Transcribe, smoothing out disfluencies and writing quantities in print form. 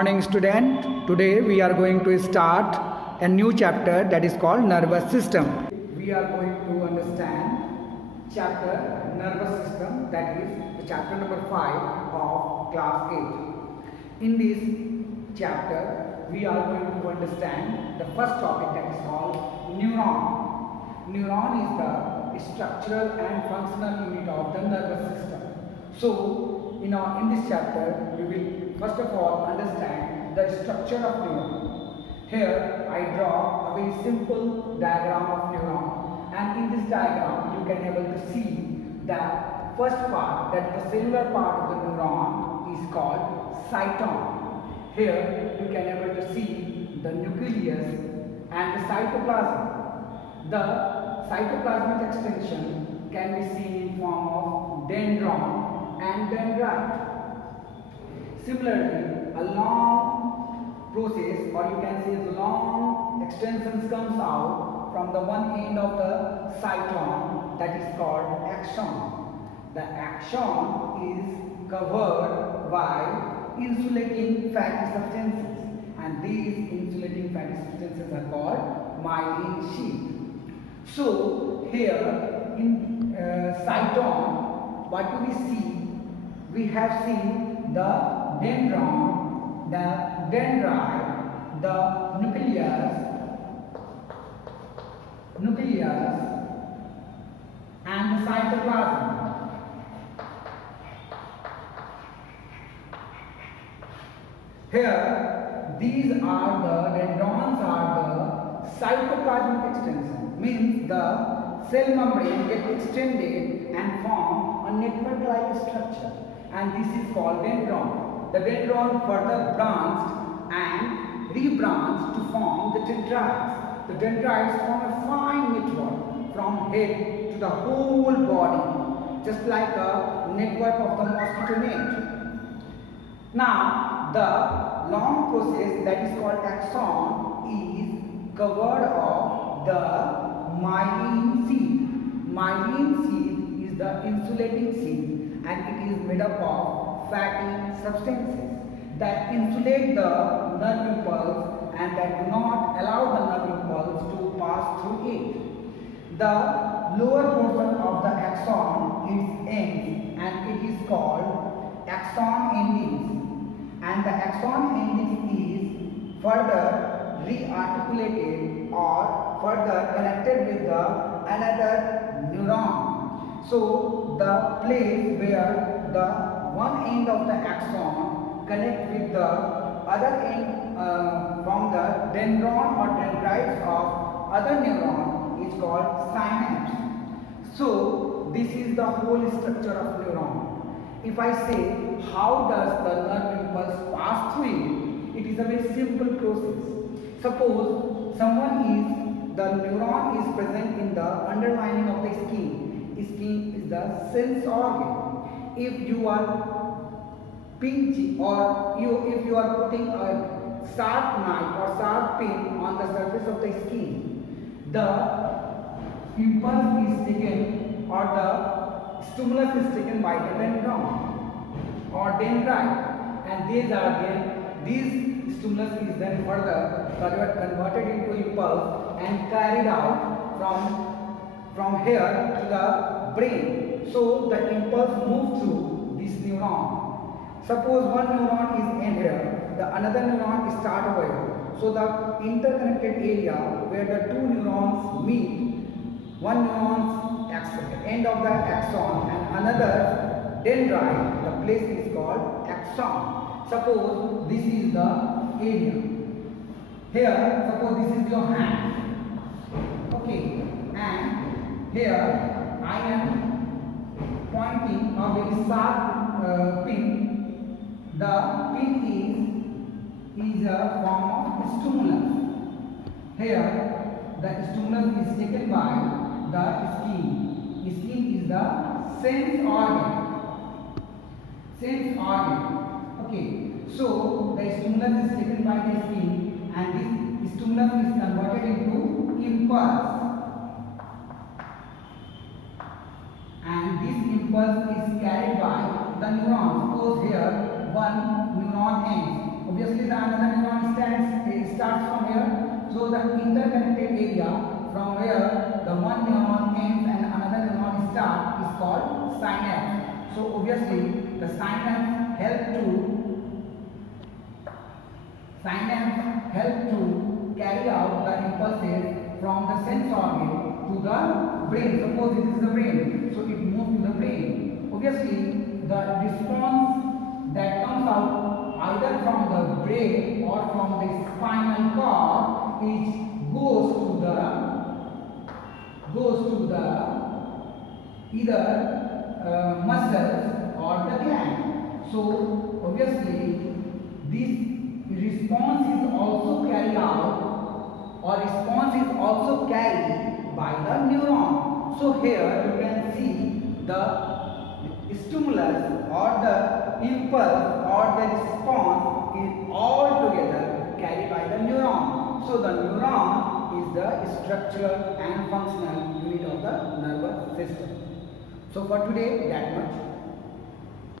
Morning student, today we are going to start a new chapter that is called nervous system. We are going to understand chapter nervous system, that is the chapter number 5 of class 8. In this chapter we are going to understand the first topic, that is called neuron. Neuron is the structural and functional unit of the nervous system. So in this chapter we will first of all understand the structure of neuron. Here I draw a very simple diagram of neuron, and in this diagram you can able to see that first part, that the cellular part of the neuron, is called cyton. Here you can able to see the nucleus and the cytoplasm. The cytoplasmic extension can be seen in form of dendron and dendrite. Similarly, a long process, or you can say the long extensions, comes out from the one end of the cyton, that is called axon. The axon is covered by insulating fatty substances, and these insulating fatty substances are called myelin sheath. So here in cyton, what do we see? We have seen the dendron, the dendrite, the nucleus, and the cytoplasm. Here, these are the dendrons are the cytoplasmic extension, means the cell membrane gets extended and form a network-like structure, and this is called dendron. The dendron further branched and rebranched to form the dendrites. The dendrites form a fine network from head to the whole body, just like a network of the mosquito net. Now, the long process that is called axon is covered of the myelin sheath. Myelin sheath is the insulating sheath, and it is made up of fatty substances that insulate the nerve impulse and that do not allow the nerve impulse to pass through it. The lower portion of the axon is ends, and it is called axon endings, and the axon endings is further rearticulated or further connected with the another neuron. So the place where the one end of the axon connect with the other end from the dendron or dendrites of other neuron is called synapse. So this is the whole structure of neuron. If I say how does the nerve impulse pass through it, it is a very simple process. Suppose the neuron is present in the underlining of the skin. Skin is the sense organ. If you are pinching, or if you are putting a sharp knife or sharp pin on the surface of the skin, the impulse is taken, or the stimulus is taken by the dendron or dendrite, and these stimulus is then further converted into impulse and carried out from here to the brain. So the impulse moves through this neuron. Suppose one neuron is end here, the another neuron is start over here. So the interconnected area where the two neurons meet, one neuron's end of the axon and another dendrite, the place is called axon. Suppose this is the area. Here, suppose this is your hand. Okay, and here I am pointing a very sharp pin. The pin is a form of stimulus. Here the stimulus is taken by the skin. Skin is the sense organ. Okay, so the stimulus is taken by the skin, and this stimulus is converted into impulse. And this impulse is carried by the neuron. Suppose here one neuron ends. obviously the another neuron starts from here. So the interconnected area from where the one neuron ends and another neuron starts is called synapse. So obviously the synapse help to carry out the impulses from the sense organ to the brain. Suppose this is the brain, so it moves to the brain. Obviously the response that comes out either from the brain or from the spinal cord goes to the either muscles or the gland. So obviously this response is also carried by the neuron. So here you can see the stimulus or the impulse or the response is all together carried by the neuron. So the neuron is the structural and functional unit of the nervous system. So for today, that much.